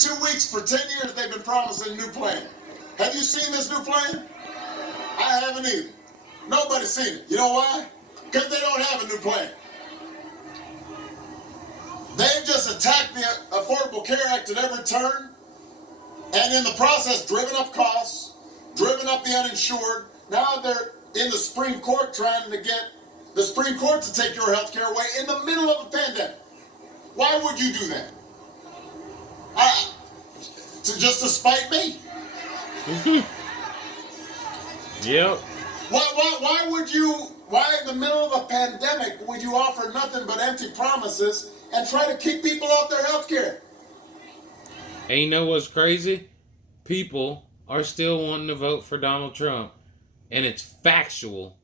2 weeks for 10 years they've been promising a new plan. Have you seen this new plan? I haven't either. Nobody's seen it. You know why? Because they don't have a new plan. They've just attacked the Affordable Care Act at every turn, and in the process driven up costs, driven up the uninsured. Now they're in the Supreme Court trying to get the Supreme Court to take your health care away in the middle of a pandemic. Why would you do that? Just to spite me? Yep. Why in the middle of a pandemic would you offer nothing but empty promises and try to kick people off their health care? And you know what's crazy? People are still wanting to vote for Donald Trump, and it's factual.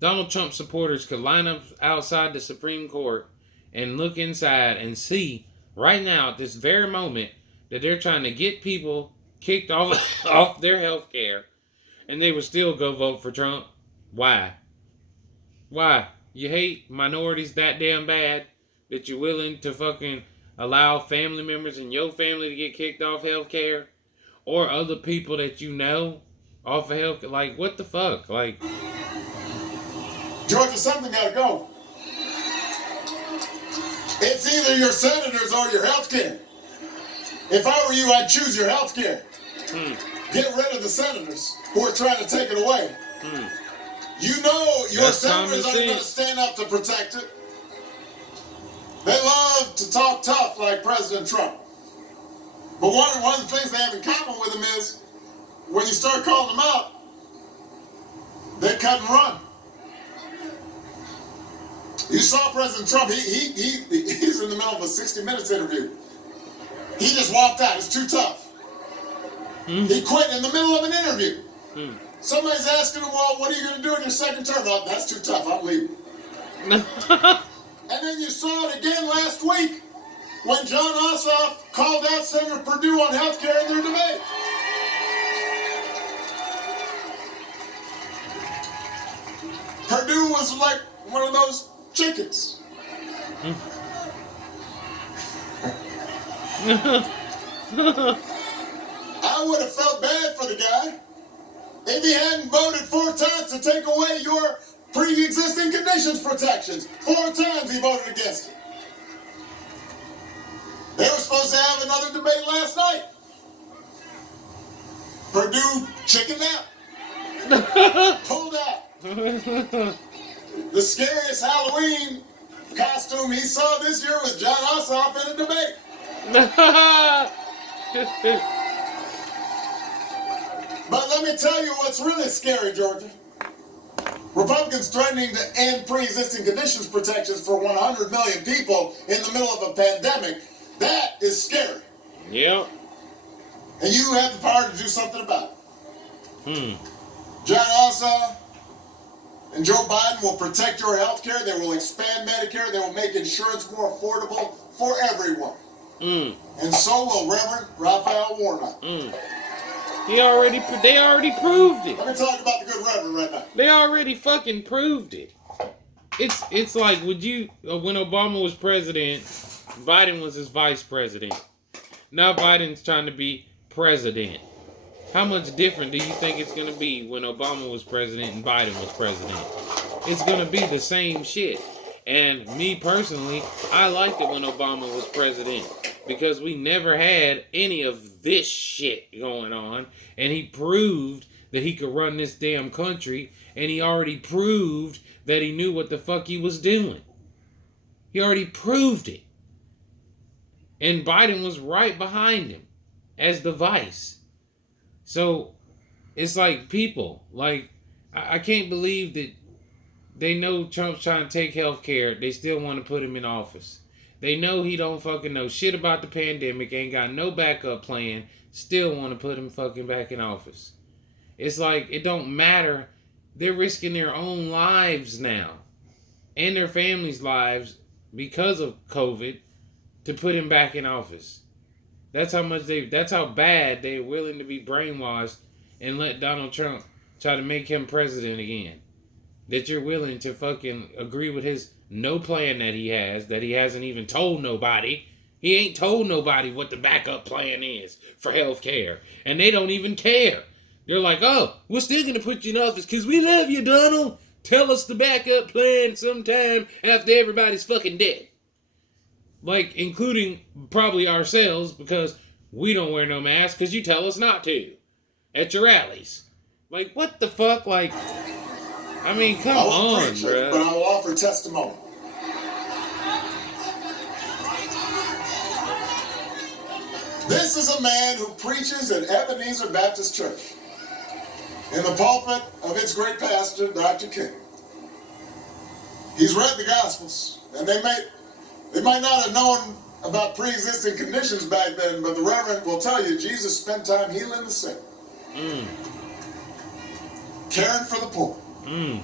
Donald Trump supporters could line up outside the Supreme Court and look inside and see right now at this very moment that they're trying to get people kicked off their health care, and they would still go vote for Trump. Why? Why? You hate minorities that damn bad that you're willing to fucking allow family members in your family to get kicked off health care? Or other people that you know off of health care? Like, what the fuck? Like, Georgia, something gotta go. It's either your senators or your health care. If I were you, I'd choose your health care. Get rid of the senators who are trying to take it away. You know your senators aren't going to stand up to protect it. They love to talk tough like President Trump. But one of the things they have in common with him is when you start calling them out, they cut and run. You saw President Trump, he's in the middle of a 60 Minutes interview. He just walked out. It's too tough. He quit in the middle of an interview. Somebody's asking him, well, what are you going to do in your second term? Oh, that's too tough. I'm leaving. And then you saw it again last week when John Ossoff called out Senator Perdue on health care in their debate. Perdue was like one of those chickens. I would have felt bad for the guy if he hadn't voted 4 times to take away your pre-existing conditions protections. 4 times he voted against it. They were supposed to have another debate last night. Perdue chickened out. Pulled out. The scariest Halloween costume he saw this year was John Ossoff in a debate. But let me tell you what's really scary, Georgia. Republicans threatening to end pre-existing conditions protections for 100 million people in the middle of a pandemic. That is scary. Yep. And you have the power to do something about it. John Ossoff and Joe Biden will protect your health care. They will expand Medicare. They will make insurance more affordable for everyone. And so will Reverend Raphael Warnock. They already proved it. Let me talk about the good Reverend right now. They already fucking proved it. It's like, would you, when Obama was president, Biden was his vice president. Now Biden's trying to be president. How much different do you think it's going to be when Obama was president and Biden was president? It's going to be the same shit. And me personally, I liked it when Obama was president because we never had any of this shit going on. And he proved that he could run this damn country. And he already proved that he knew what the fuck he was doing. He already proved it. And Biden was right behind him as the vice. So it's like people, like, I can't believe that they know Trump's trying to take health care. They still want to put him in office. They know he don't fucking know shit about the pandemic, ain't got no backup plan, still want to put him fucking back in office. It's like, it don't matter. They're risking their own lives now and their families' lives because of COVID to put him back in office. That's how bad they're willing to be brainwashed and let Donald Trump try to make him president again. That you're willing to fucking agree with his no plan that he hasn't even told nobody. He ain't told nobody what the backup plan is for health care. And they don't even care. They're like, oh, we're still going to put you in office because we love you, Donald. Tell us the backup plan sometime after everybody's fucking dead. Like, including probably ourselves, because we don't wear no mask because you tell us not to at your rallies. Like, what the fuck? Like, I mean, come on, bro. But I will offer testimony. This is a man who preaches at Ebenezer Baptist Church in the pulpit of its great pastor, Dr. King. He's read the Gospels, and they might not have known about pre-existing conditions back then, but the Reverend will tell you Jesus spent time healing the sick, caring for the poor. And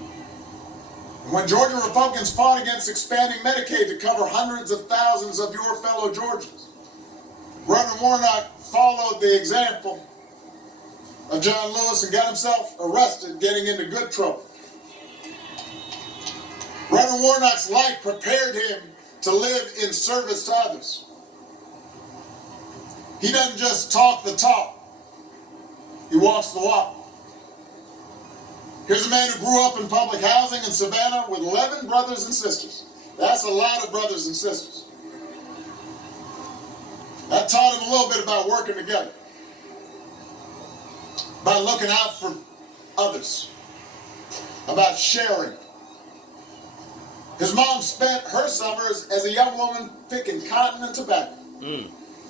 when Georgia Republicans fought against expanding Medicaid to cover hundreds of thousands of your fellow Georgians, Reverend Warnock followed the example of John Lewis and got himself arrested, getting into good trouble. Reverend Warnock's life prepared him to live in service to others. He doesn't just talk the talk, he walks the walk. Here's a man who grew up in public housing in Savannah with 11 brothers and sisters. That's a lot of brothers and sisters. That taught him a little bit about working together, about looking out for others, about sharing. His mom spent her summers as a young woman picking cotton and tobacco.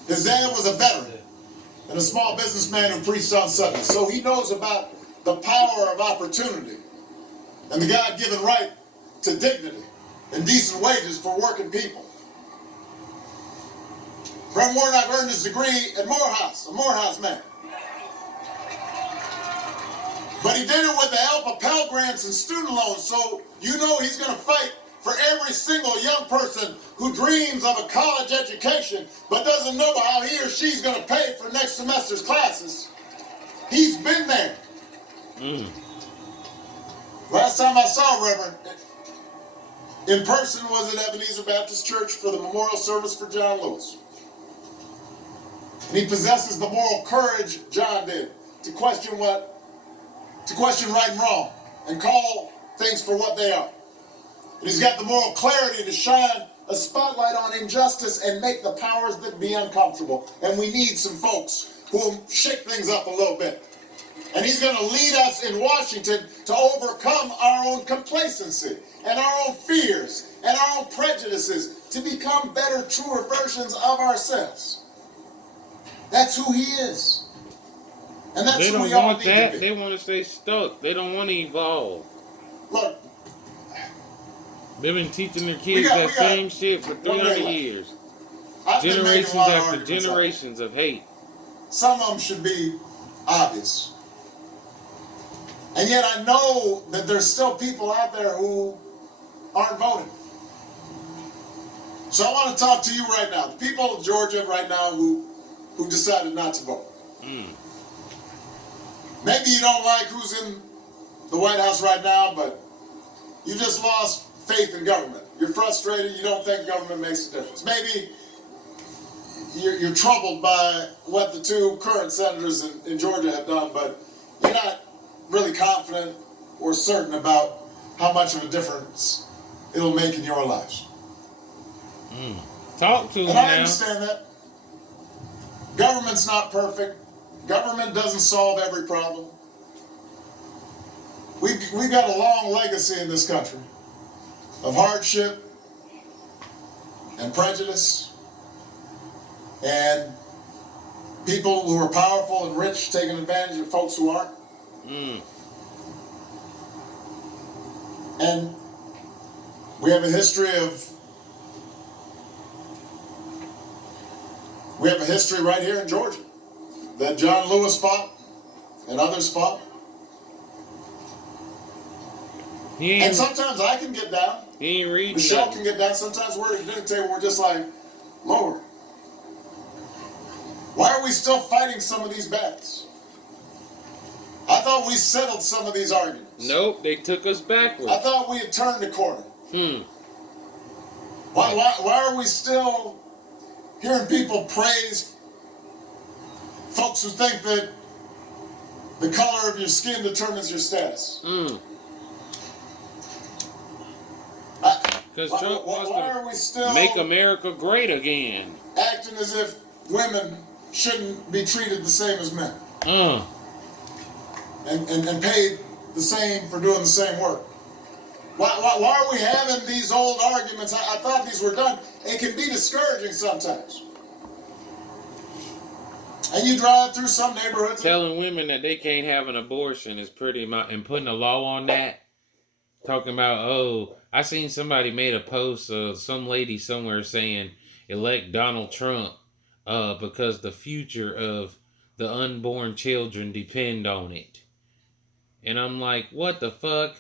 His dad was a veteran and a small businessman who preached on Sundays, so he knows about the power of opportunity and the God-given right to dignity and decent wages for working people. Reverend Warnock earned his degree at Morehouse, a Morehouse man. But he did it with the help of Pell Grants and student loans, so you know he's going to fight for every single young person who dreams of a college education but doesn't know how he or she's going to pay for next semester's classes. He's been there. Last time I saw Reverend in person was at Ebenezer Baptist Church for the memorial service for John Lewis. And he possesses the moral courage John did to question right and wrong and call things for what they are. And he's got the moral clarity to shine a spotlight on injustice and make the powers that be uncomfortable. And we need some folks who will shake things up a little bit. And he's going to lead us in Washington to overcome our own complacency and our own fears and our own prejudices to become better, truer versions of ourselves. That's who he is. And that's they who we don't all want need that. to be. They want to stay stuck. They don't want to evolve. Look, They've been teaching their kids that same shit for 300 years. Generations after generations of hate. Some of them should be obvious. And yet I know that there's still people out there who aren't voting. So I want to talk to you right now, the people of Georgia right now who decided not to vote. Maybe you don't like who's in the White House right now, but you just lost faith in government. You're frustrated. You don't think government makes a difference. Maybe you're troubled by what the two current senators in Georgia have done, but you're not really confident or certain about how much of a difference it'll make in your lives. Talk to them And I now. understand that. Government's not perfect. Government doesn't solve every problem. We've got a long legacy in this country of hardship and prejudice and people who are powerful and rich taking advantage of folks who aren't. And we have a history right here in Georgia that John Lewis fought and others fought. And sometimes I can get down. He ain't reading. Michelle can get down. Sometimes we're at the dinner table, we're just like, Lord, why are we still fighting some of these battles? I thought we settled some of these arguments. Nope, they took us backwards. I thought we had turned the corner. Why are we still hearing people praise folks who think that the color of your skin determines your status. Because Trump wants why are we still to make America great again? Acting as if women shouldn't be treated the same as men. And paid the same for doing the same work. Why are we having these old arguments? I thought these were done. It can be discouraging sometimes. And you drive through some neighborhoods. Telling women that they can't have an abortion is pretty much, and putting a law on that. Talking about, oh, I seen somebody made a post of some lady somewhere saying, elect Donald Trump because the future of the unborn children depend on it. And I'm like, what the fuck?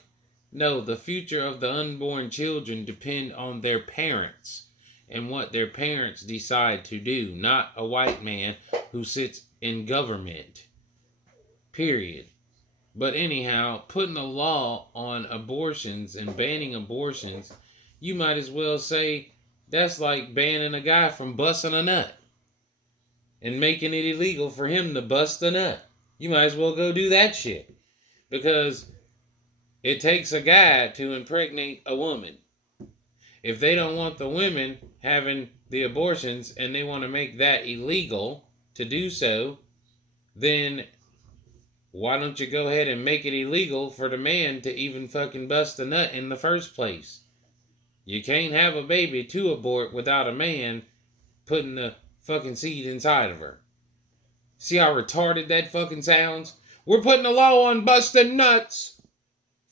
No, the future of the unborn children depend on their parents and what their parents decide to do, not a white man who sits in government. Period. But anyhow, putting a law on abortions and banning abortions, you might as well say that's like banning a guy from busting a nut and making it illegal for him to bust a nut. You might as well go do that shit. Because it takes a guy to impregnate a woman. If they don't want the women having the abortions and they want to make that illegal to do so, then why don't you go ahead and make it illegal for the man to even fucking bust a nut in the first place? You can't have a baby to abort without a man putting the fucking seed inside of her. See how retarded that fucking sounds? We're putting a law on busting nuts.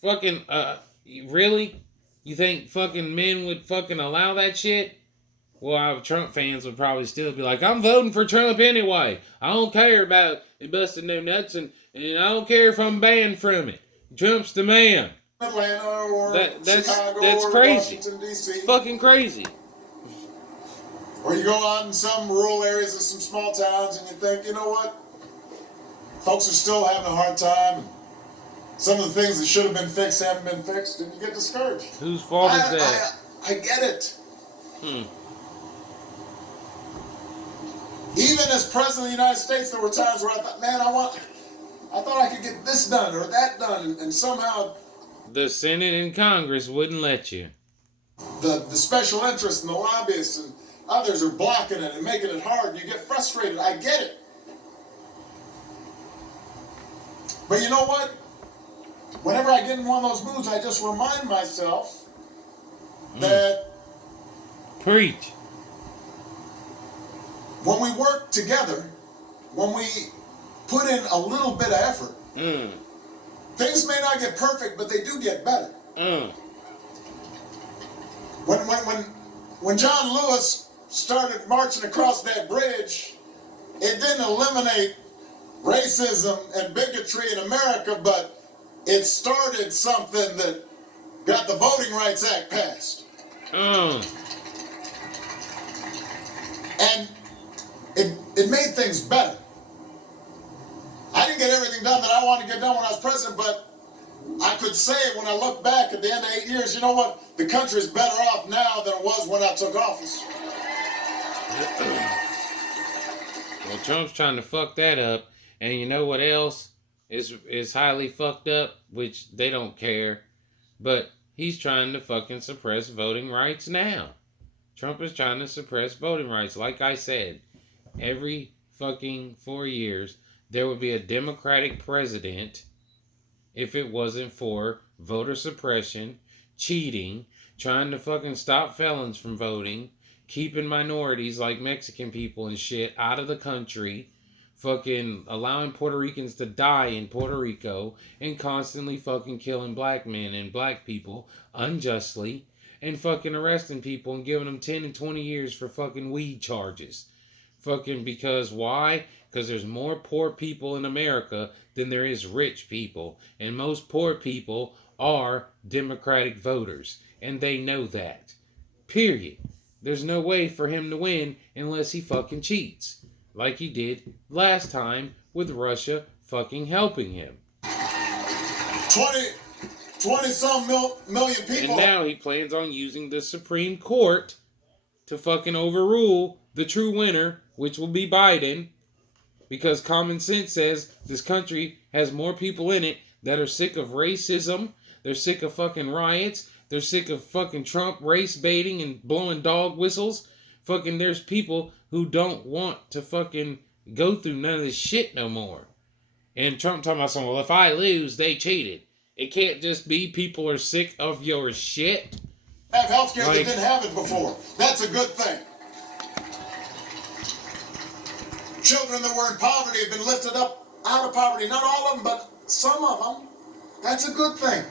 Fucking, really? You think fucking men would fucking allow that shit? Well, our Trump fans would probably still be like, I'm voting for Trump anyway. I don't care about busting no nuts, and I don't care if I'm banned from it. Trump's the man. Atlanta or Chicago that's or crazy. Washington, D.C. It's fucking crazy. Or you go out in some rural areas of some small towns and you think, you know what? Folks are still having a hard time. Some of the things that should have been fixed haven't been fixed, and you get discouraged. Whose fault is that? I get it. Even as President of the United States, there were times where I thought, man, I thought I could get this done or that done, and somehow the Senate and Congress wouldn't let you. The special interests and the lobbyists and others are blocking it and making it hard, and you get frustrated. I get it. But you know what? Whenever I get in one of those moods, I just remind myself that preach. When we work together, when we put in a little bit of effort, things may not get perfect, but they do get better. When John Lewis started marching across that bridge, it didn't eliminate racism and bigotry in America, but it started something that got the Voting Rights Act passed. And it made things better. I didn't get everything done that I wanted to get done when I was president, but I could say when I look back at the end of 8 years, you know what? The country is better off now than it was when I took office. Well, Trump's trying to fuck that up. And you know what else is highly fucked up? Which they don't care. But he's trying to fucking suppress voting rights now. Trump is trying to suppress voting rights. Like I said, every fucking 4 years, there would be a Democratic president if it wasn't for voter suppression, cheating, trying to fucking stop felons from voting, keeping minorities like Mexican people and shit out of the country, fucking allowing Puerto Ricans to die in Puerto Rico, and constantly fucking killing black men and black people unjustly, and fucking arresting people and giving them 10 and 20 years for fucking weed charges. Fucking because why? Because there's more poor people in America than there is rich people. And most poor people are Democratic voters. And they know that. Period. There's no way for him to win unless he fucking cheats. Like he did last time with Russia fucking helping him. 20-some million people. And now he plans on using the Supreme Court to fucking overrule the true winner, which will be Biden, because common sense says this country has more people in it that are sick of racism. They're sick of fucking riots. They're sick of fucking Trump race baiting and blowing dog whistles. Fucking there's people who don't want to fucking go through none of this shit no more. And Trump talking about something, well, if I lose, they cheated. It can't just be people are sick of your shit. Have health care that didn't have it before. That's a good thing. Children that were in poverty have been lifted up out of poverty. Not all of them, but some of them. That's a good thing.